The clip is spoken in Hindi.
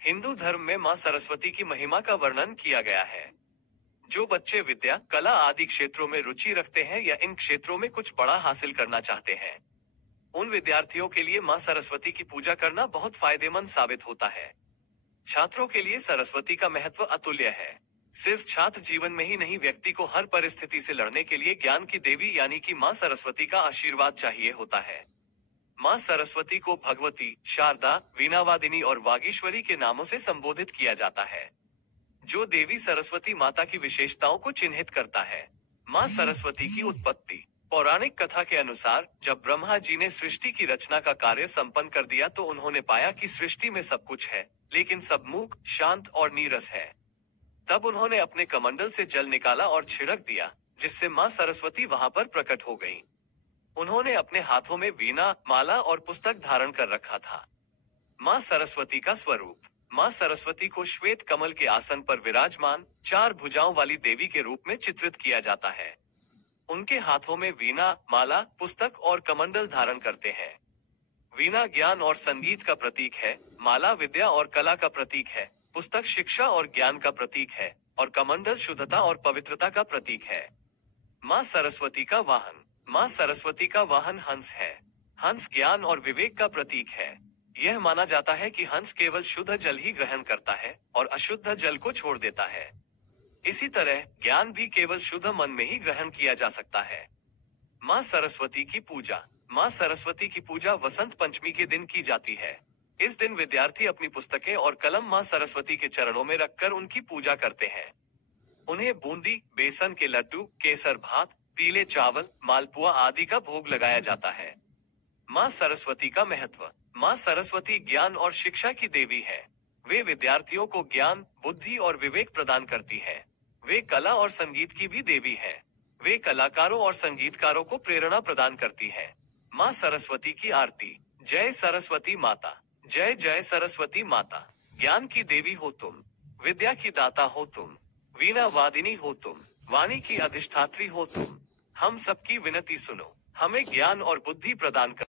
हिंदू धर्म में मां सरस्वती की महिमा का वर्णन किया गया है। जो बच्चे विद्या, कला आदि क्षेत्रों में रुचि रखते हैं या इन क्षेत्रों में कुछ बड़ा हासिल करना चाहते हैं, उन विद्यार्थियों के लिए मां सरस्वती की पूजा करना बहुत फायदेमंद साबित होता है। छात्रों के लिए सरस्वती का महत्व अतुल्य है। सिर्फ छात्र जीवन में ही नहीं, व्यक्ति को हर परिस्थिति से लड़ने के लिए ज्ञान की देवी यानी कि मां सरस्वती का आशीर्वाद चाहिए होता है। मां सरस्वती को भगवती, शारदा, वीणावादिनी और वागीश्वरी के नामों से संबोधित किया जाता है, जो देवी सरस्वती माता की विशेषताओं को चिन्हित करता है। मां सरस्वती की उत्पत्ति। पौराणिक कथा के अनुसार जब ब्रह्मा जी ने सृष्टि की रचना का कार्य संपन्न कर दिया तो उन्होंने पाया कि सृष्टि में सब कुछ है, लेकिन सब मूक, शांत और नीरस है। तब उन्होंने अपने कमंडल से जल निकाला और छिड़क दिया, जिससे मां सरस्वती वहां पर प्रकट हो गईं। उन्होंने अपने हाथों में वीणा, माला और पुस्तक धारण कर रखा था। मां सरस्वती का स्वरूप। मां सरस्वती को श्वेत कमल के आसन पर विराजमान, 4 भुजाओं वाली देवी के रूप में चित्रित किया जाता है। उनके हाथों में वीणा, माला, पुस्तक और कमंडल धारण करते हैं। वीणा ज्ञान और संगीत का प्रतीक है, माला विद्या और कला का प्रतीक है, पुस्तक शिक्षा और ज्ञान का प्रतीक है, और कमंडल शुद्धता और पवित्रता का प्रतीक है। मां सरस्वती का वाहन। मां सरस्वती का वाहन हंस है। हंस ज्ञान और विवेक का प्रतीक है। यह माना जाता है कि हंस केवल शुद्ध जल ही ग्रहण करता है और अशुद्ध जल को छोड़ देता है। इसी तरह ज्ञान भी केवल शुद्ध मन में ही ग्रहण किया जा सकता है। मां सरस्वती की पूजा। मां सरस्वती की पूजा वसंत पंचमी के दिन की जाती है। इस दिन विद्यार्थी अपनी पुस्तकें और कलम मां सरस्वती के चरणों में रखकर उनकी पूजा करते हैं। उन्हें बूंदी, बेसन के लड्डू, केसर भात, पीले चावल, मालपुआ आदि का भोग लगाया जाता है। मां सरस्वती का महत्व। मां सरस्वती ज्ञान और शिक्षा की देवी है। वे विद्यार्थियों को ज्ञान, बुद्धि और विवेक प्रदान करती है। वे कला और संगीत की भी देवी है। वे कलाकारों और संगीतकारों को प्रेरणा प्रदान करती है। मां सरस्वती की आरती। जय सरस्वती माता, जय जय सरस्वती माता। ज्ञान की देवी हो तुम, विद्या की दाता हो तुम, वीणा वादिनी हो तुम, वाणी की अधिष्ठात्री हो तुम। हम सबकी विनती सुनो, हमें ज्ञान और बुद्धि प्रदान कर